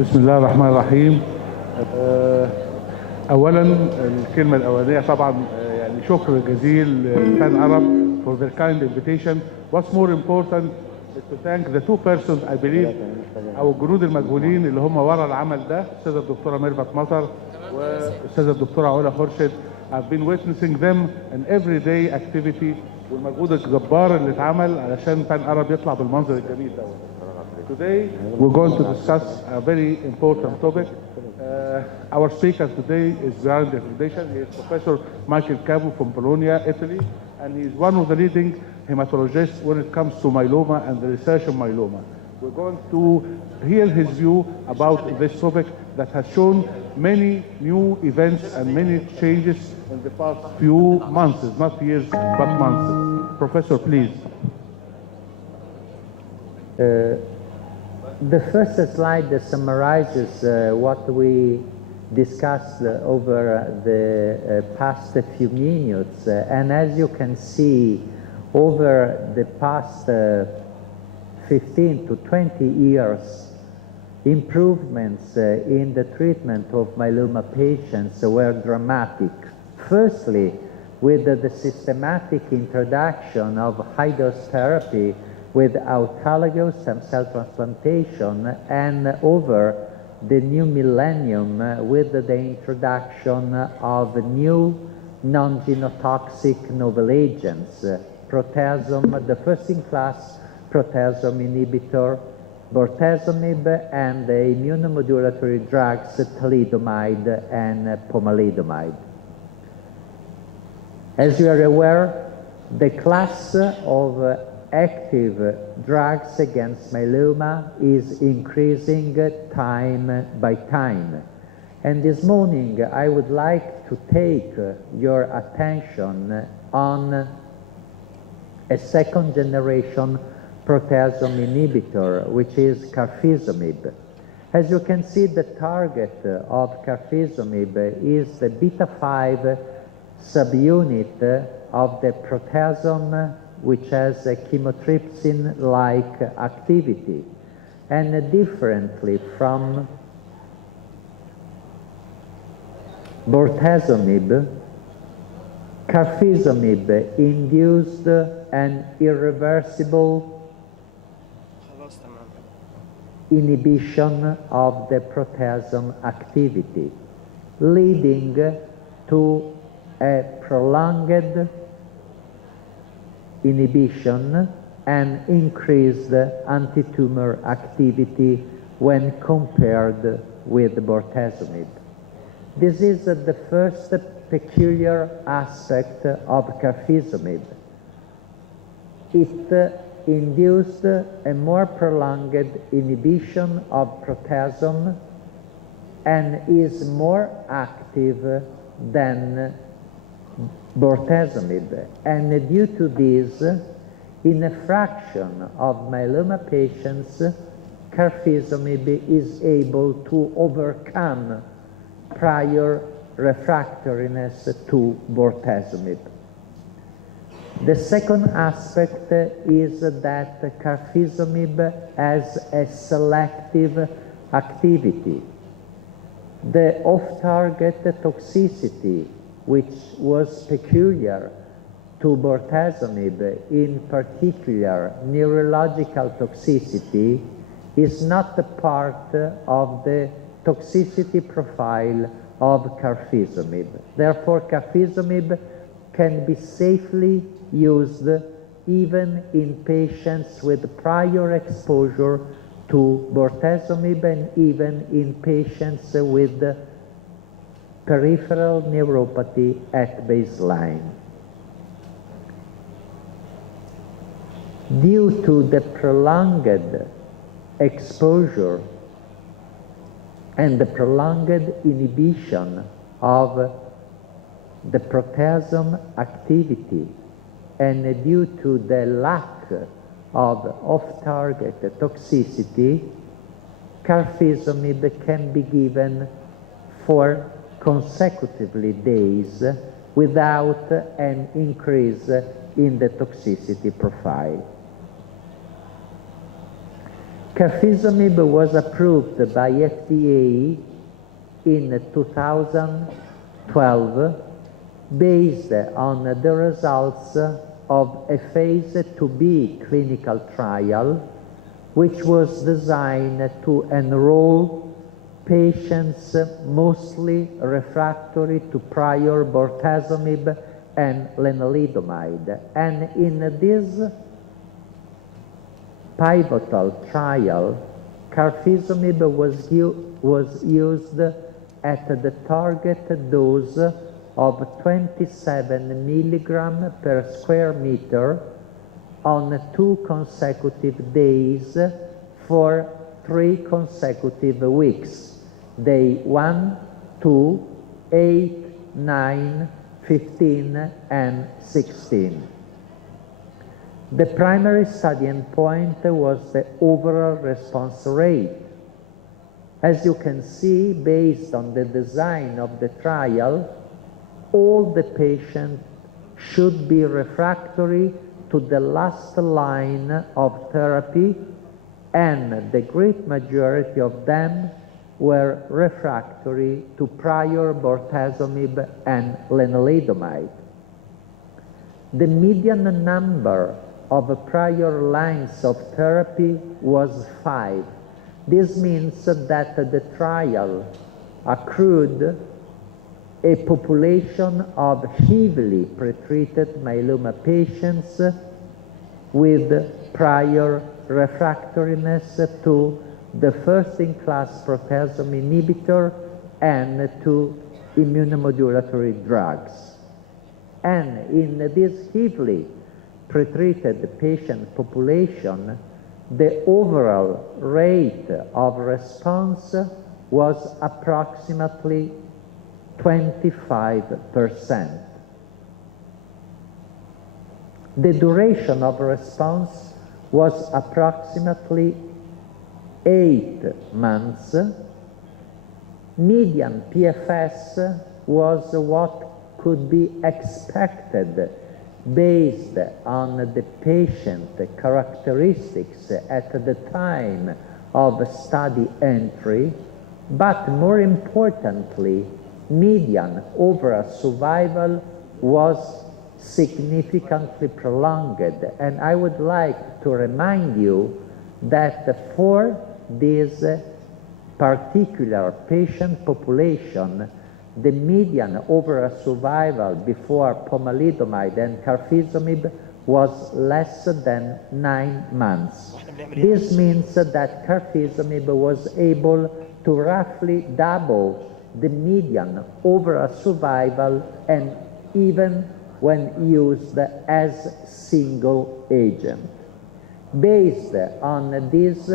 بسم الله الرحمن الرحيم. اولا الكلمه الاولانيه طبعا يعني شكر جزيل لفان عرب for their kind invitation. What's more important is to thank the two persons I believe او الجنود المجهولين اللي هم ورا العمل ده، الاستاذه الدكتوره ميرفت مطر والاستاذه الدكتوره علا خورشيد. I've been witnessing them in everyday activity والمجهود الجبار اللي اتعمل علشان فان عرب يطلع بالمنظر الجميل ده. Today we're going to discuss a very important topic. Our speaker today is behind the foundation. He is Professor Michael Cabo from Bologna, Italy, and he is one of the leading hematologists when it comes to myeloma and the research in myeloma. We're going to hear his view about this topic that has shown many new events and many changes in the past few months, not years, but months. Professor, please. The first slide that summarizes what we discussed over the past few minutes, and as you can see, over the past 15 to 20 years, improvements in the treatment of myeloma patients were dramatic. Firstly, with the systematic introduction of high-dose therapy with autologous stem cell transplantation, and over the new millennium with the introduction of new non-genotoxic novel agents, proteasome, the first-in-class proteasome inhibitor, bortezomib, and the immunomodulatory drugs thalidomide and pomalidomide. As you are aware, the class of active drugs against myeloma is increasing time by time. And this morning I would like to take your attention on a second generation proteasome inhibitor, which is carfilzomib. As you can see, the target of carfilzomib is the beta-5 subunit of the proteasome, which has a chymotrypsin-like activity. And differently from bortezomib, carfilzomib induced an irreversible inhibition of the proteasome activity, leading to a prolonged inhibition and increased anti-tumor activity when compared with bortezomib. This is the first peculiar aspect of carfilzomib. It induced a more prolonged inhibition of proteasome and is more active than bortezomib, and due to this, in a fraction of myeloma patients, carfilzomib is able to overcome prior refractoriness to bortezomib. The second aspect is that carfilzomib has a selective activity. The off-target toxicity, which was peculiar to bortezomib, in particular neurological toxicity, is not a part of the toxicity profile of carfilzomib. Therefore, carfilzomib can be safely used even in patients with prior exposure to bortezomib and even in patients with peripheral neuropathy at baseline. Due to the prolonged exposure and the prolonged inhibition of the proteasome activity, and due to the lack of off-target toxicity, carfilzomib can be given for consecutively days without an increase in the toxicity profile. Carfilzomib was approved by FDA in 2012 based on the results of a phase 2B clinical trial, which was designed to enroll patients mostly refractory to prior bortezomib and lenalidomide. And in this pivotal trial, carfilzomib was used at the target dose of 27 milligram per square meter on 2 consecutive days for 3 consecutive weeks, day 1, 2, 8, 9, 15, and 16. The primary study endpoint was the overall response rate. As you can see, based on the design of the trial, all the patients should be refractory to the last line of therapy, and the great majority of them were refractory to prior bortezomib and lenalidomide. The median number of prior lines of therapy was 5. This means that the trial accrued a population of heavily pretreated myeloma patients with prior refractoriness to the first-in-class proteasome inhibitor and to immunomodulatory drugs. And in this heavily pretreated patient population, the overall rate of response was approximately 25%. The duration of response was approximately 8 months. Median PFS was what could be expected based on the patient characteristics at the time of study entry, but more importantly, median overall survival was significantly prolonged. And I would like to remind you that for this particular patient population, the median overall survival before pomalidomide and carfilzomib was less than 9 months. This means that carfilzomib was able to roughly double the median overall survival, and even when used as single agent. Based on these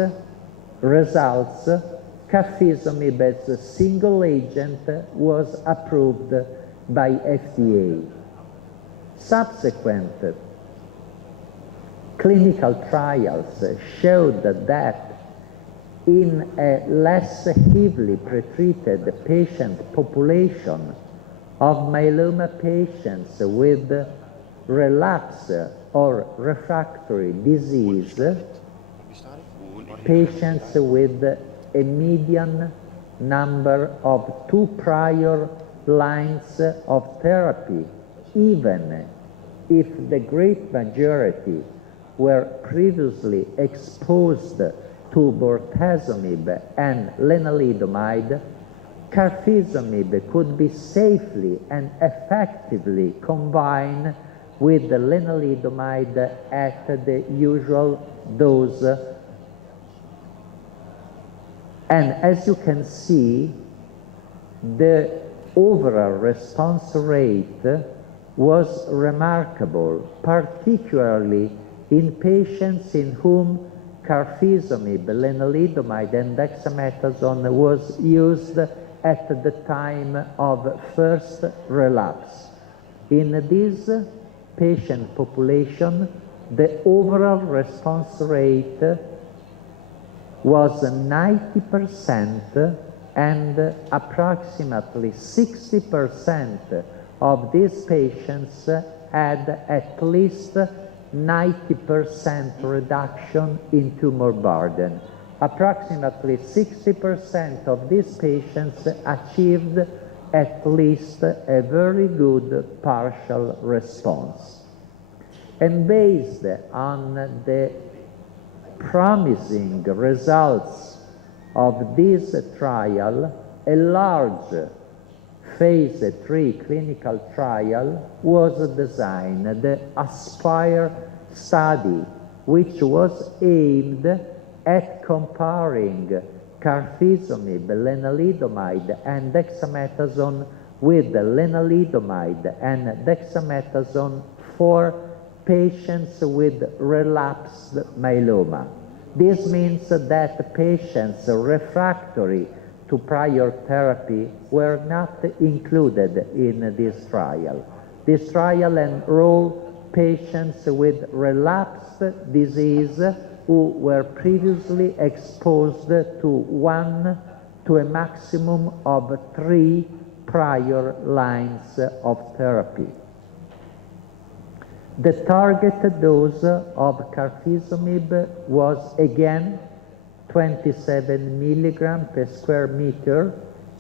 results, carfilzomib as a single agent was approved by FDA. Subsequent clinical trials showed that in a less heavily pretreated patient population of myeloma patients with relapse or refractory disease, patients with a median number of 2 prior lines of therapy, even if the great majority were previously exposed to bortezomib and lenalidomide, carfilzomib could be safely and effectively combined with the lenalidomide at the usual dose. And as you can see, the overall response rate was remarkable, particularly in patients in whom carfilzomib, lenalidomide, and dexamethasone was used at the time of first relapse. In this patient population, the overall response rate was 90%, and approximately 60% of these patients had at least 90% reduction in tumor burden. approximately 60% of these patients achieved at least a very good partial response. And based on the promising results of this trial, a large phase 3 clinical trial was designed, the ASPIRE study, which was aimed at comparing carfilzomib, lenalidomide, and dexamethasone with lenalidomide and dexamethasone for patients with relapsed myeloma. This means that patients refractory to prior therapy were not included in this trial. This trial enrolled patients with relapsed disease who were previously exposed to a maximum of 3 prior lines of therapy. The target dose of carfilzomib was again 27 milligrams per square meter,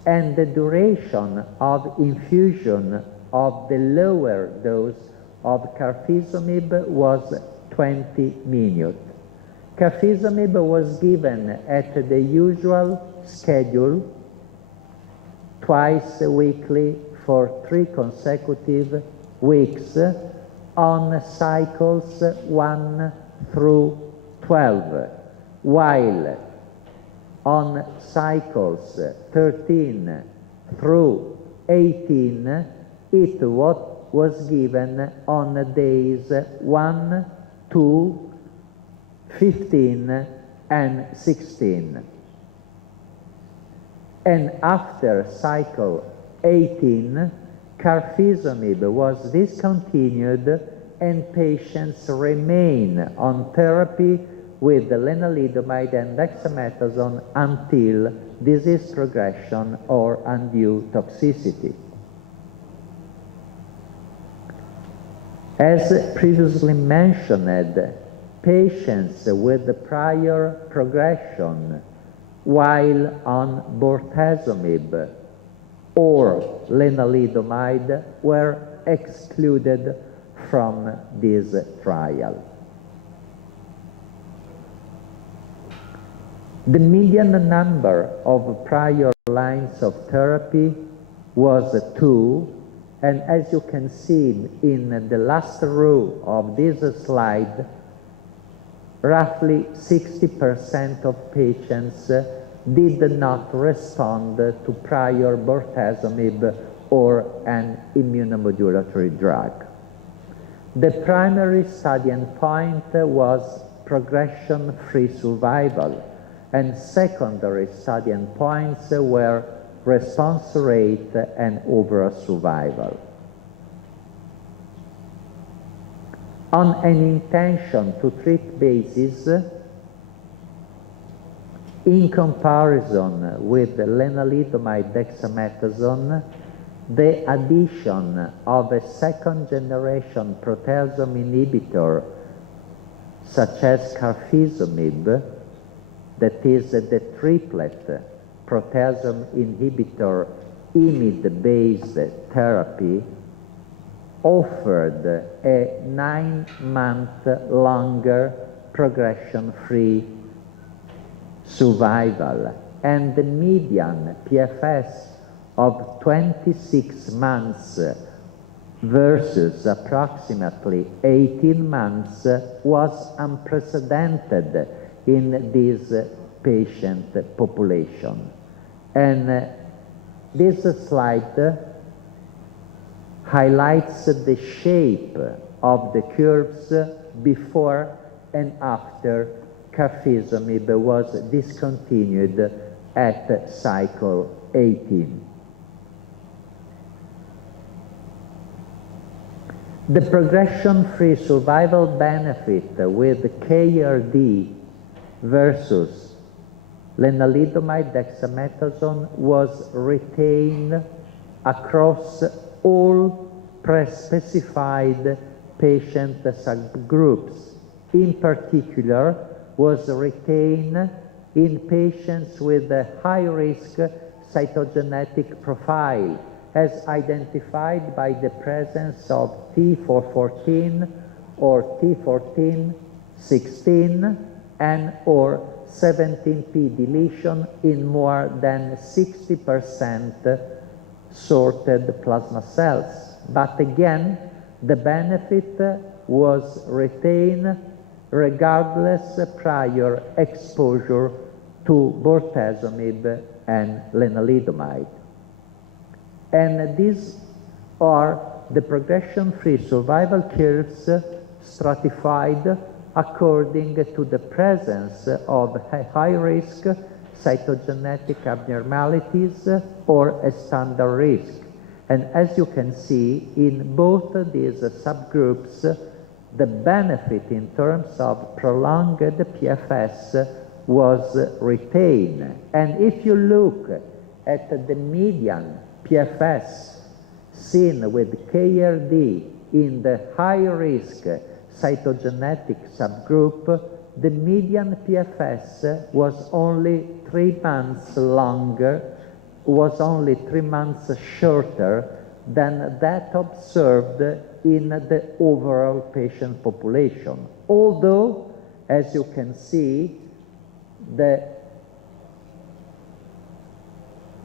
and the duration of infusion of the lower dose of carfilzomib was 20 minutes. Carfilzomib was given at the usual schedule, twice weekly for 3 consecutive weeks on cycles 1 through 12, while on cycles 13 through 18, it was given on days 1, 2, 15, and 16. And after cycle 18, carfilzomib was discontinued and patients remain on therapy with lenalidomide and dexamethasone until disease progression or undue toxicity. As previously mentioned, patients with prior progression while on bortezomib or lenalidomide were excluded from this trial. The median number of prior lines of therapy was 2, and as you can see in the last row of this slide, roughly 60% of patients did not respond to prior bortezomib or an immunomodulatory drug. The primary study endpoint was progression-free survival, and secondary study endpoints were response rate and overall survival. On an intention to treat basis, in comparison with lenalidomide dexamethasone, the addition of a second-generation proteasome inhibitor, such as carfilzomib, that is the triplet proteasome inhibitor IMiD-based therapy, offered a 9-month longer progression-free survival, and the median PFS of 26 months versus approximately 18 months was unprecedented in this patient population. And this slide highlights the shape of the curves before and after carfilzomib was discontinued at cycle 18. The progression-free survival benefit with KRD versus lenalidomide dexamethasone was retained across all pre-specified patient subgroups. In particular, was retained in patients with a high-risk cytogenetic profile, as identified by the presence of T414 or T14, 16, and or 17p deletion in more than 60% sorted plasma cells. But again, the benefit was retained regardless prior exposure to bortezomib and lenalidomide. And these are the progression-free survival curves stratified according to the presence of high-risk cytogenetic abnormalities or a standard risk. And as you can see, in both these subgroups, the benefit in terms of prolonged PFS was retained. And if you look at the median PFS seen with KRD in the high-risk cytogenetic subgroup, the median PFS was only 3 months longer, was only 3 months shorter than that observed in the overall patient population. Although, as you can see, the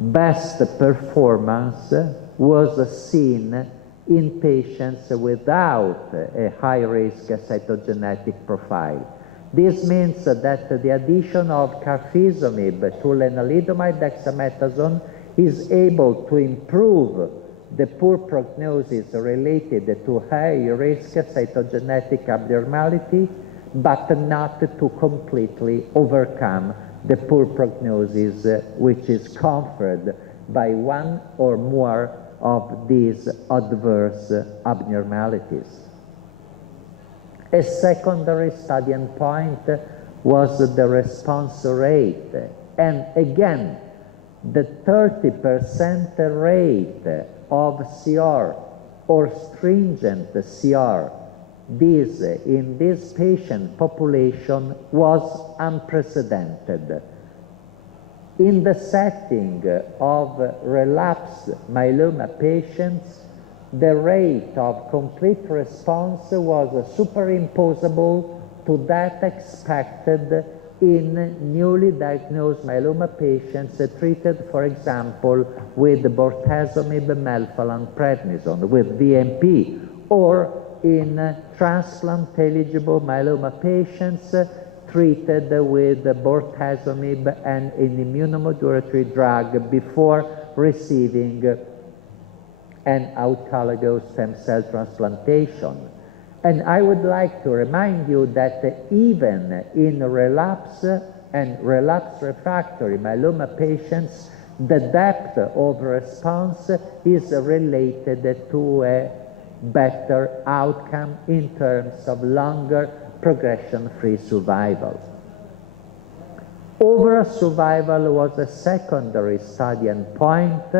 best performance was seen in patients without a high-risk cytogenetic profile. This means that the addition of carfilzomib to lenalidomide dexamethasone is able to improve the poor prognosis related to high-risk cytogenetic abnormality, but not to completely overcome the poor prognosis which is conferred by one or more of these adverse abnormalities. A secondary study endpoint was the response rate, and again, the 30% rate of CR or stringent CR, this in this patient population was unprecedented. In the setting of relapsed myeloma patients, the rate of complete response was superimposable to that expected in newly diagnosed myeloma patients treated, for example, with bortezomib, melphalan, prednisone, with VMP, or in transplant-eligible myeloma patients treated with bortezomib and an immunomodulatory drug before receiving an autologous stem cell transplantation. And I would like to remind you that even in relapse and relapse refractory myeloma patients, the depth of response is related to a better outcome in terms of longer progression-free survival. Overall survival was a secondary study endpoint,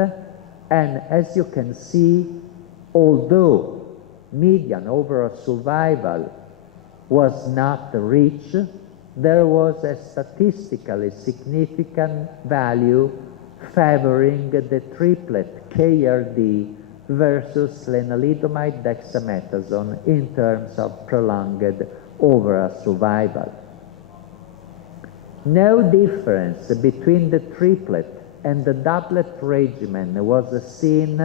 and as you can see, although median overall survival was not reached, there was a statistically significant value favoring the triplet KRD versus lenalidomide dexamethasone in terms of prolonged overall survival. No difference between the triplet and the doublet regimen was seen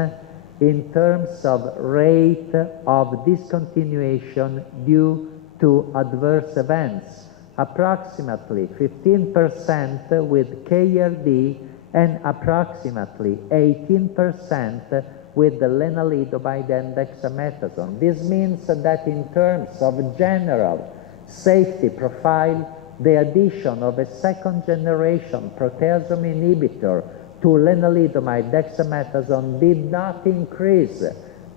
in terms of rate of discontinuation due to adverse events, approximately 15% with KRD and approximately 18% with the lenalidomide and dexamethasone. This means that in terms of general safety profile, the addition of a second-generation proteasome inhibitor to lenalidomide dexamethasone did not increase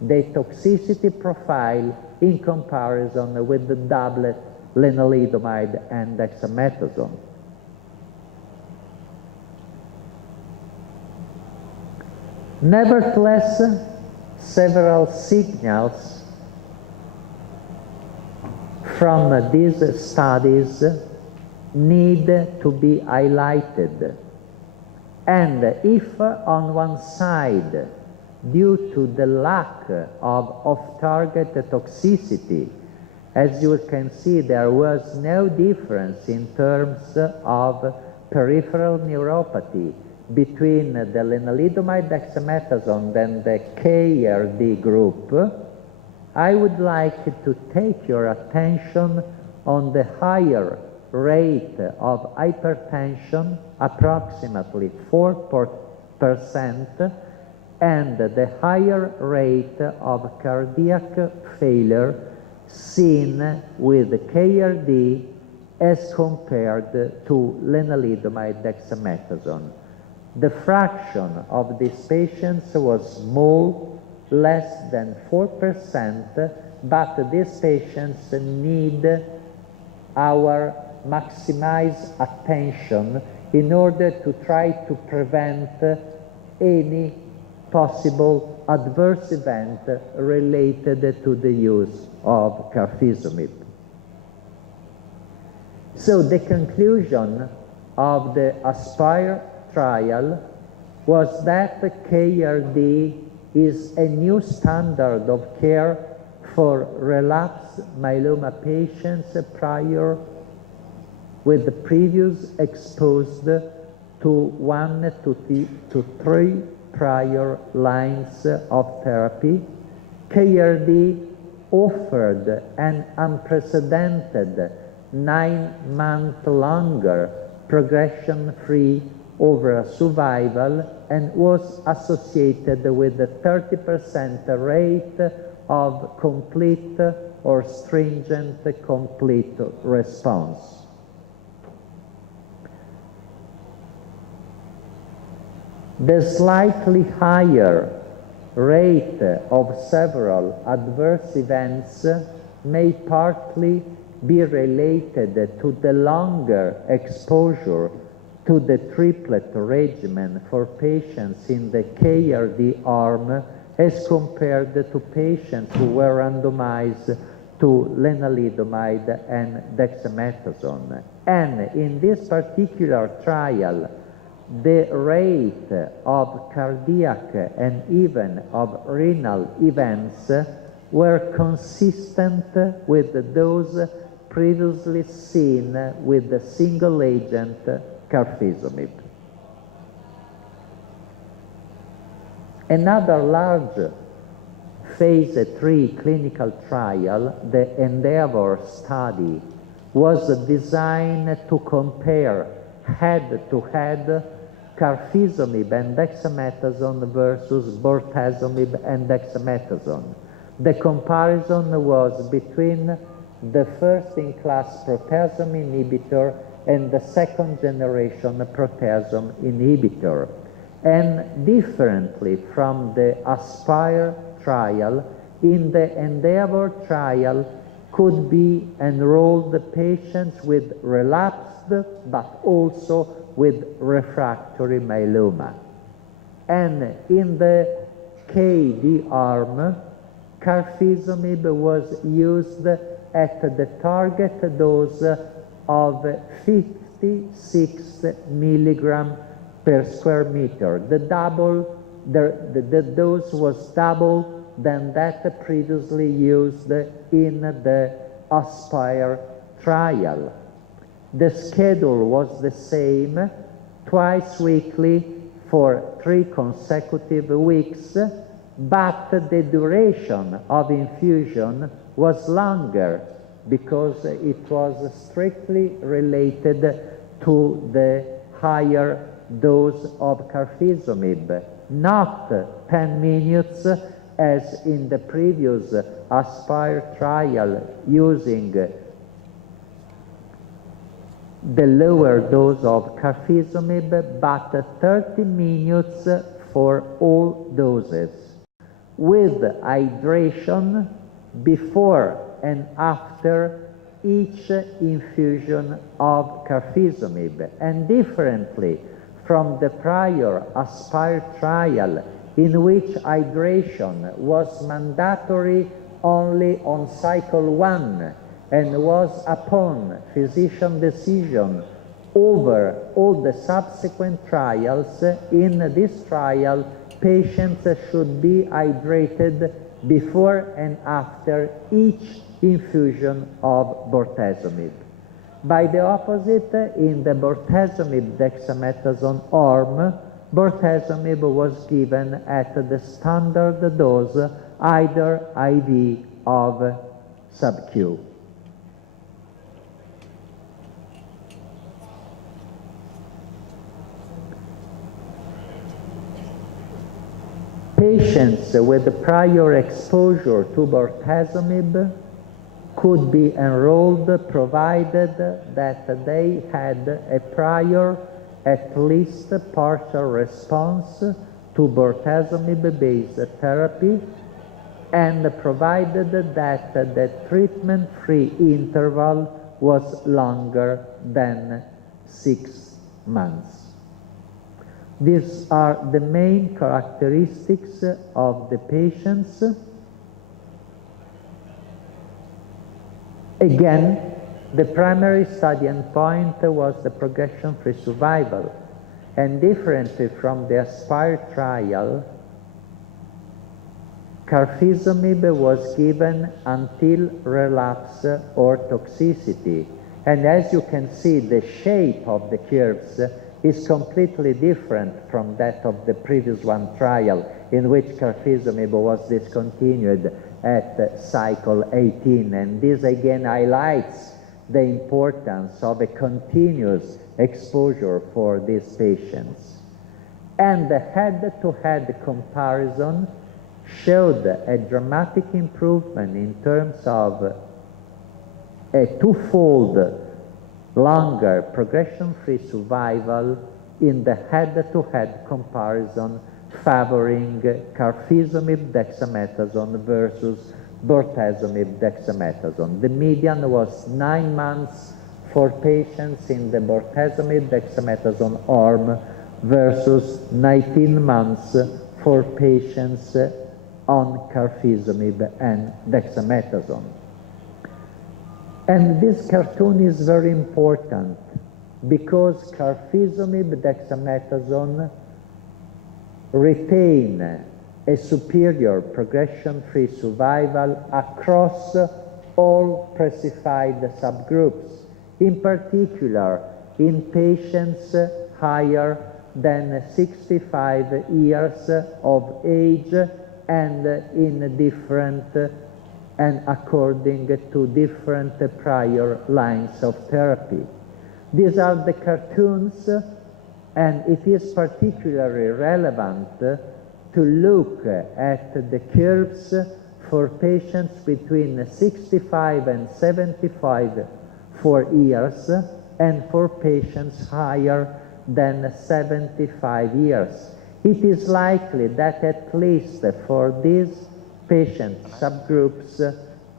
the toxicity profile in comparison with the doublet lenalidomide and dexamethasone. Nevertheless, several signals from these studies need to be highlighted. And if on one side, due to the lack of off-target toxicity, as you can see, there was no difference in terms of peripheral neuropathy between the lenalidomide dexamethasone and the KRD group. I would like to take your attention on the higher rate of hypertension, approximately 4%, and the higher rate of cardiac failure seen with KRD as compared to lenalidomide dexamethasone. The fraction of these patients was small, less than 4%, but these patients need our maximized attention in order to try to prevent any possible adverse event related to the use of carfilzomib. So the conclusion of the ASPIRE trial was that KRD is a new standard of care for relapsed myeloma patients prior with the previous exposed to 1 to 3 prior lines of therapy. KRD offered an unprecedented 9-month longer progression-free overall survival and was associated with a 30% rate of complete or stringent complete response. The slightly higher rate of several adverse events may partly be related to the longer exposure to the triplet regimen for patients in the KRD arm as compared to patients who were randomized to lenalidomide and dexamethasone. And in this particular trial, the rate of cardiac and even of renal events were consistent with those previously seen with the single agent carfilzomib. Another large phase 3 clinical trial, the ENDEAVOR study, was designed to compare head-to-head carfilzomib and dexamethasone versus bortezomib and dexamethasone. The comparison was between the first-in-class proteasome inhibitor and the second-generation proteasome inhibitor. And differently from the ASPIRE trial, in the ENDEAVOR trial could be enrolled patients with relapsed but also with refractory myeloma. And in the KD arm, carfilzomib was used at the target dose of 56 milligram per square meter. The dose was double than that previously used in the ASPIRE trial. The schedule was the same, twice weekly for 3 consecutive weeks, but the duration of infusion was longer because it was strictly related to the higher dose of carfilzomib, not 10 minutes as in the previous ASPIRE trial using the lower dose of carfilzomib, but 30 minutes for all doses, with hydration before and after each infusion of carfilzomib, and differently from the prior ASPIRE trial, in which hydration was mandatory only on cycle 1 and was upon physician decision over all the subsequent trials. In this trial, patients should be hydrated before and after each infusion of bortezomib. By the opposite, in the bortezomib dexamethasone arm, bortezomib was given at the standard dose, either IV or sub-Q. Patients with prior exposure to bortezomib could be enrolled provided that they had a prior, at least partial response to bortezomib-based therapy, and provided that the treatment-free interval was longer than 6 months. These are the main characteristics of the patients. Again, the primary study endpoint was the progression-free survival, and differently from the ASPIRE trial, carfilzomib was given until relapse or toxicity. And as you can see, the shape of the curves is completely different from that of the previous one trial, in which carfilzomib was discontinued at cycle 18. And this again highlights the importance of a continuous exposure for these patients. And the head-to-head comparison showed a dramatic improvement in terms of a twofold longer progression-free survival in the head-to-head comparison favoring carfilzomib dexamethasone versus bortezomib dexamethasone. The median was 9 months for patients in the bortezomib dexamethasone arm versus 19 months for patients on carfilzomib and dexamethasone. And this cartoon is very important because carfilzomib dexamethasone retain a superior progression-free survival across all specified subgroups, in particular in patients higher than 65 years of age and in different and according to different prior lines of therapy. These are the cartoons, and it is particularly relevant to look at the curves for patients between 65 and 75 for years and for patients higher than 75 years. It is likely that at least for these patient subgroups,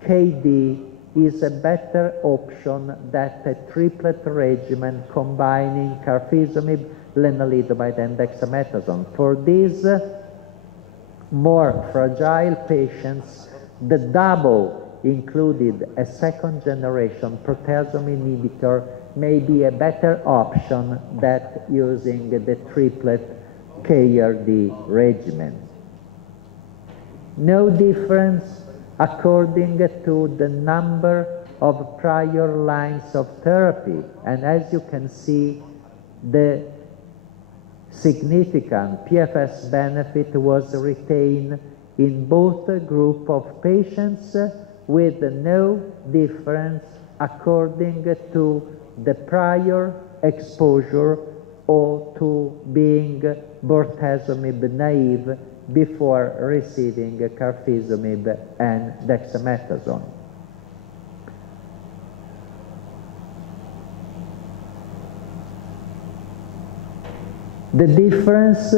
KD is a better option than a triplet regimen combining carfilzomib, lenalidomide, and dexamethasone. For these more fragile patients, the double included a second-generation proteasome inhibitor may be a better option than using the triplet KRD regimen. No difference according to the number of prior lines of therapy, and as you can see, the significant PFS benefit was retained in both group of patients with no difference according to the prior exposure or to being bortezomib naive before receiving carfilzomib and dexamethasone. The difference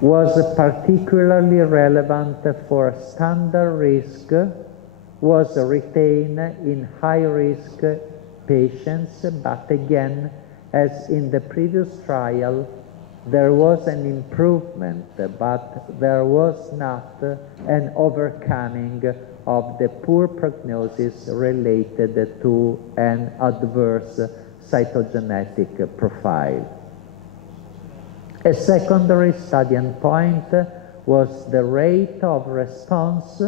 was particularly relevant for standard risk, was retained in high-risk patients, but again, as in the previous trial, there was an improvement, but there was not an overcoming of the poor prognosis related to an adverse cytogenetic profile. A secondary study endpoint was the rate of response,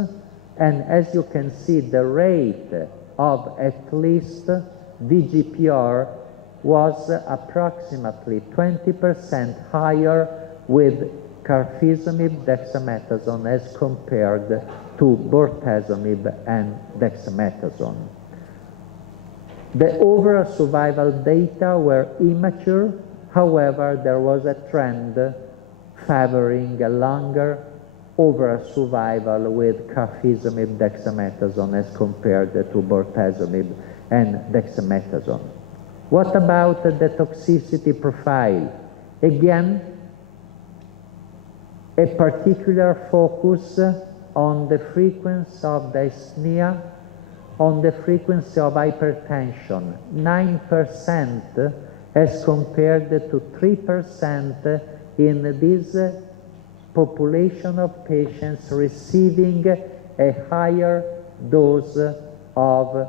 and as you can see, the rate of at least VGPR was approximately 20% higher with carfilzomib dexamethasone as compared to bortezomib and dexamethasone. The overall survival data were immature. However, there was a trend favoring a longer overall survival with carfilzomib dexamethasone as compared to bortezomib and dexamethasone. What about the toxicity profile? Again, a particular focus on the frequency of dyspnea, on the frequency of hypertension, 9% as compared to 3% in this population of patients receiving a higher dose of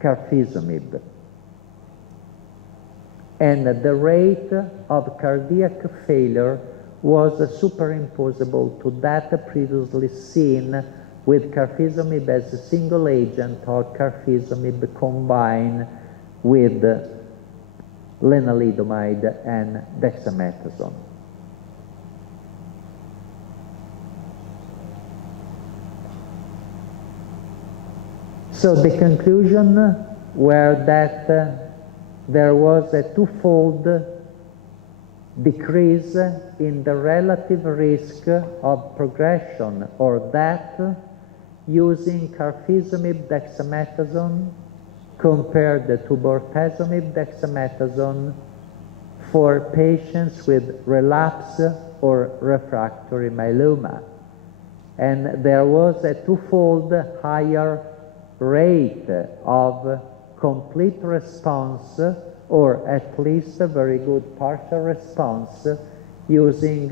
carfilzomib. And the rate of cardiac failure was superimposable to that previously seen with carfilzomib as a single agent or carfilzomib combined with lenalidomide and dexamethasone. So the conclusion were that there was a twofold decrease in the relative risk of progression or death using carfilzomib dexamethasone compared to bortezomib dexamethasone for patients with relapse or refractory myeloma. And there was a twofold higher rate of complete response, or at least a very good partial response, using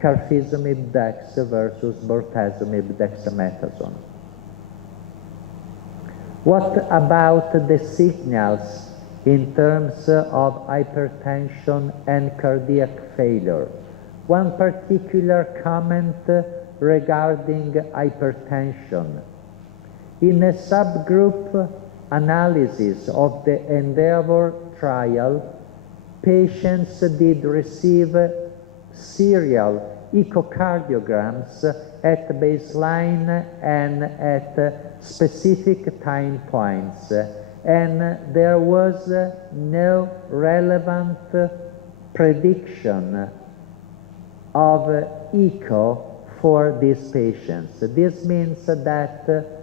carfilzomib dex versus bortezomib dexamethasone. What about the signals in terms of hypertension and cardiac failure? One particular comment regarding hypertension. In a subgroup analysis of the Endeavor trial, patients did receive serial echocardiograms at baseline and at specific time points, and there was no relevant prediction of echo for these patients. This means that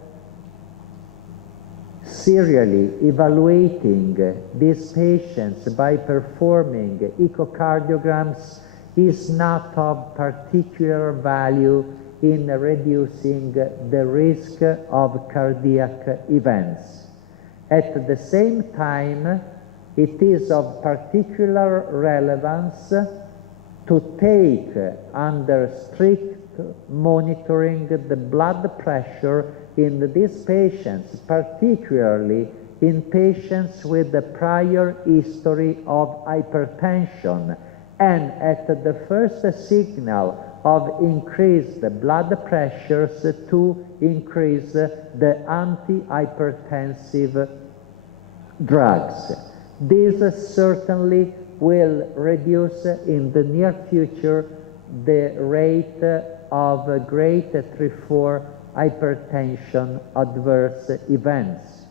serially evaluating these patients by performing echocardiograms is not of particular value in reducing the risk of cardiac events. At the same time, it is of particular relevance to take under strict monitoring the blood pressure in these patients, particularly in patients with a prior history of hypertension, and at the first signal of increased blood pressures to increase the antihypertensive drugs. This certainly will reduce in the near future the rate of grade 3/4 hypertension adverse events.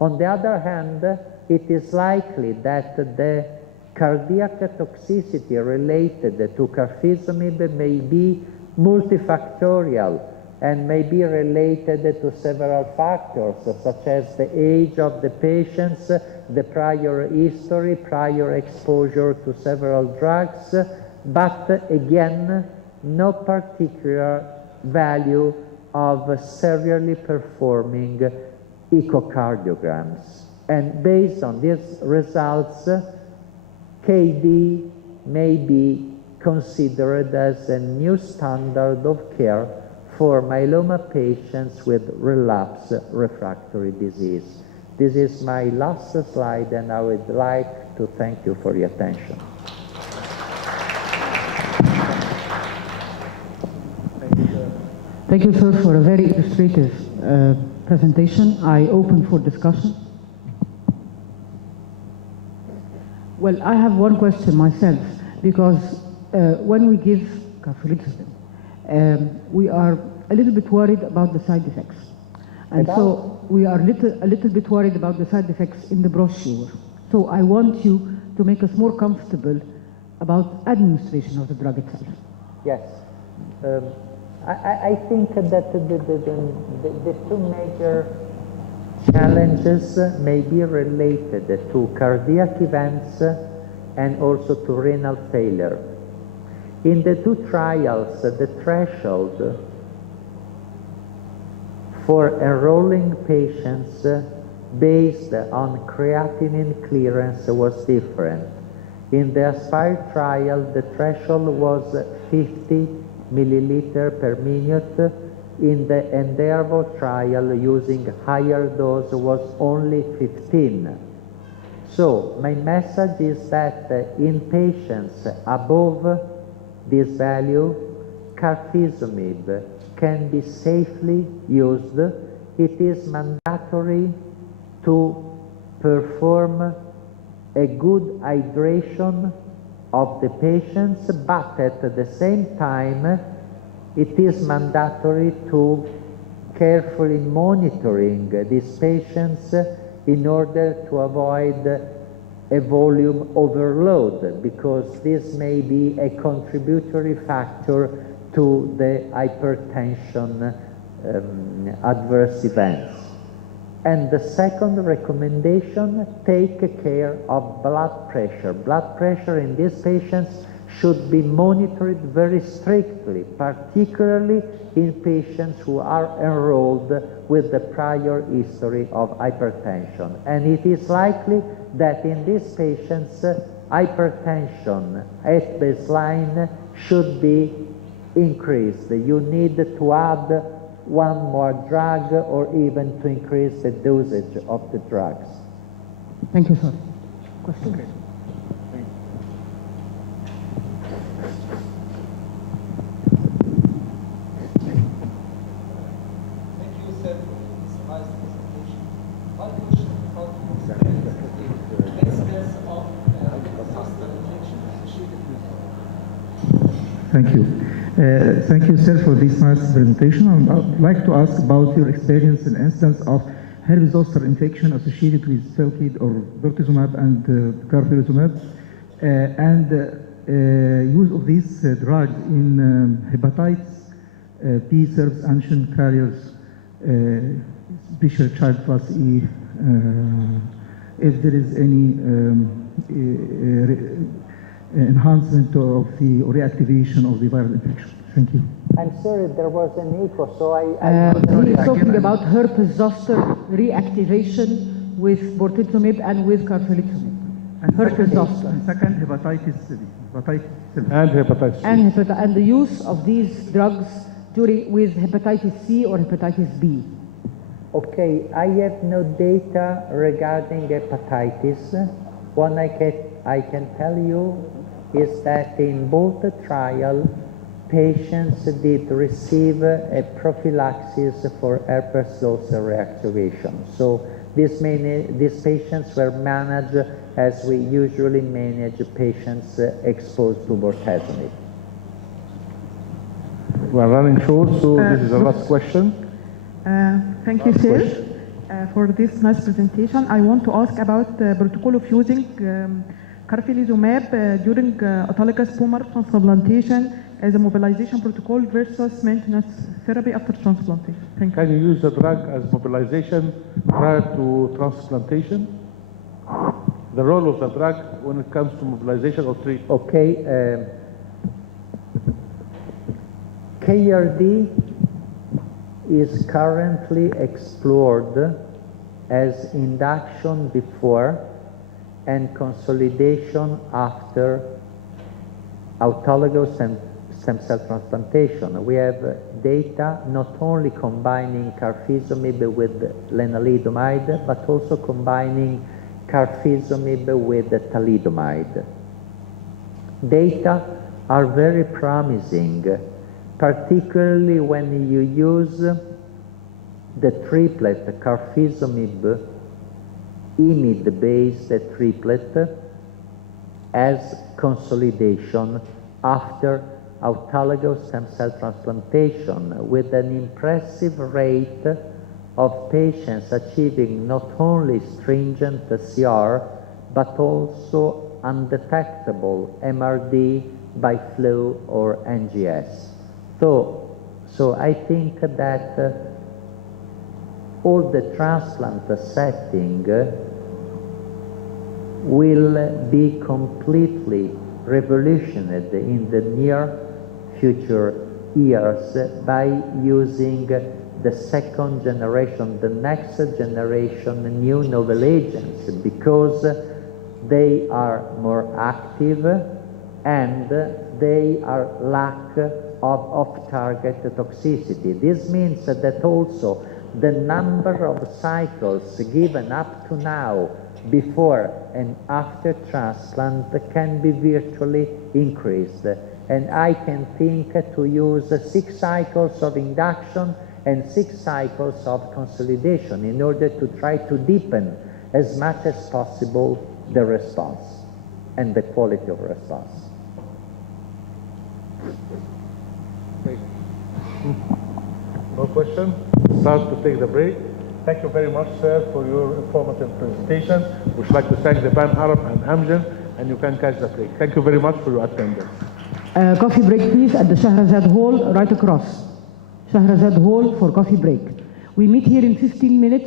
On the other hand, it is likely that the cardiac toxicity related to carfilzomib may be multifactorial and may be related to several factors, such as the age of the patients, the prior history, prior exposure to several drugs, but again, no particular value of serially performing echocardiograms. And based on these results, KD may be considered as a new standard of care for myeloma patients with relapse refractory disease. This is my last slide, and I would like to thank you for your attention. Thank you, sir, for a very illustrative presentation. I open for discussion. Well, I have one question myself, because when we give carfilzomib, we are a little bit worried about the side effects. And so we are a little bit worried about the side effects in the brochure. So I want you to make us more comfortable about administration of the drug itself. Yes. I think that the two major challenges may be related to cardiac events and also to renal failure. In the two trials, the threshold for enrolling patients based on creatinine clearance was different. In the ASPIRE trial, the threshold was 50 milliliter per minute. In the ENDEAVOR trial, using higher dose, was only 15. So my message is that in patients above this value, carfilzomib can be safely used. It is mandatory to perform a good hydration of the patients, but at the same time, it is mandatory to carefully monitoring these patients in order to avoid a volume overload, because this may be a contributory factor to the hypertension adverse events. And the second recommendation, take care of blood pressure. Blood pressure in these patients should be monitored very strictly, particularly in patients who are enrolled with the prior history of hypertension. And it is likely that in these patients, hypertension at baseline should be increased. You need to add one more drug or even to increase the dosage of the drugs. Thank you, sir. Question? Okay. Thank you, sir, for this nice presentation. One question about the incidence of hospital infection associated with. Thank you. Thank you, sir, for this nice presentation. I'd like to ask about your experience and instance of herpes zoster infection associated with Velcade or bortezomib and carfilzomib, and use of these drugs in hepatitis B surface antigen carriers, especially child class E, if there is any enhancement of the or reactivation of the viral infection. Thank you. I'm sorry, there was an echo, so He is talking about herpes zoster reactivation with bortezomib and with carfilzomib. Herpes zoster. And second, hepatitis C. And hepatitis C. And the use of these drugs with hepatitis C or hepatitis B. Okay, I have no data regarding hepatitis. One I can tell you is that in both trials, patients did receive a prophylaxis for herpes zoster reactivation. So these patients were managed as we usually manage patients exposed to bortezomib. We are running short, so this is the last question. Thank you, sir, for this nice presentation. I want to ask about the protocol of using carfilzomib during autologous bone marrow transplantation as a mobilization protocol versus maintenance therapy after transplantation. Thank you. Can you use the drug as mobilization prior to transplantation? The role of the drug when it comes to mobilization or treatment? Okay, KRD is currently explored as induction before and consolidation after autologous and stem cell transplantation. We have data not only combining carfilzomib with lenalidomide, but also combining carfilzomib with thalidomide. Data are very promising, particularly when you use the triplet carfilzomib imide-based triplet as consolidation after autologous stem cell transplantation, with an impressive rate of patients achieving not only stringent CR, but also undetectable MRD by flow or NGS. So I think that all the transplant setting will be completely revolutionized in the near future years by using the second generation, the next generation new novel agents, because they are more active and they are lack of off-target toxicity. This means that also the number of cycles given up to now before and after transplant can be virtually increased. And I can think to use 6 cycles of induction and 6 cycles of consolidation in order to try to deepen as much as possible the response and the quality of response. Okay. No question? Start to take the break. Thank you very much, sir, for your informative presentation. We would like to thank the Pan-Arab and Amgen, and you can catch the break. Thank you very much for your attendance. Coffee break, please, at the Shahrazad Hall, right across. Shahrazad Hall for coffee break. We meet here in 15 minutes.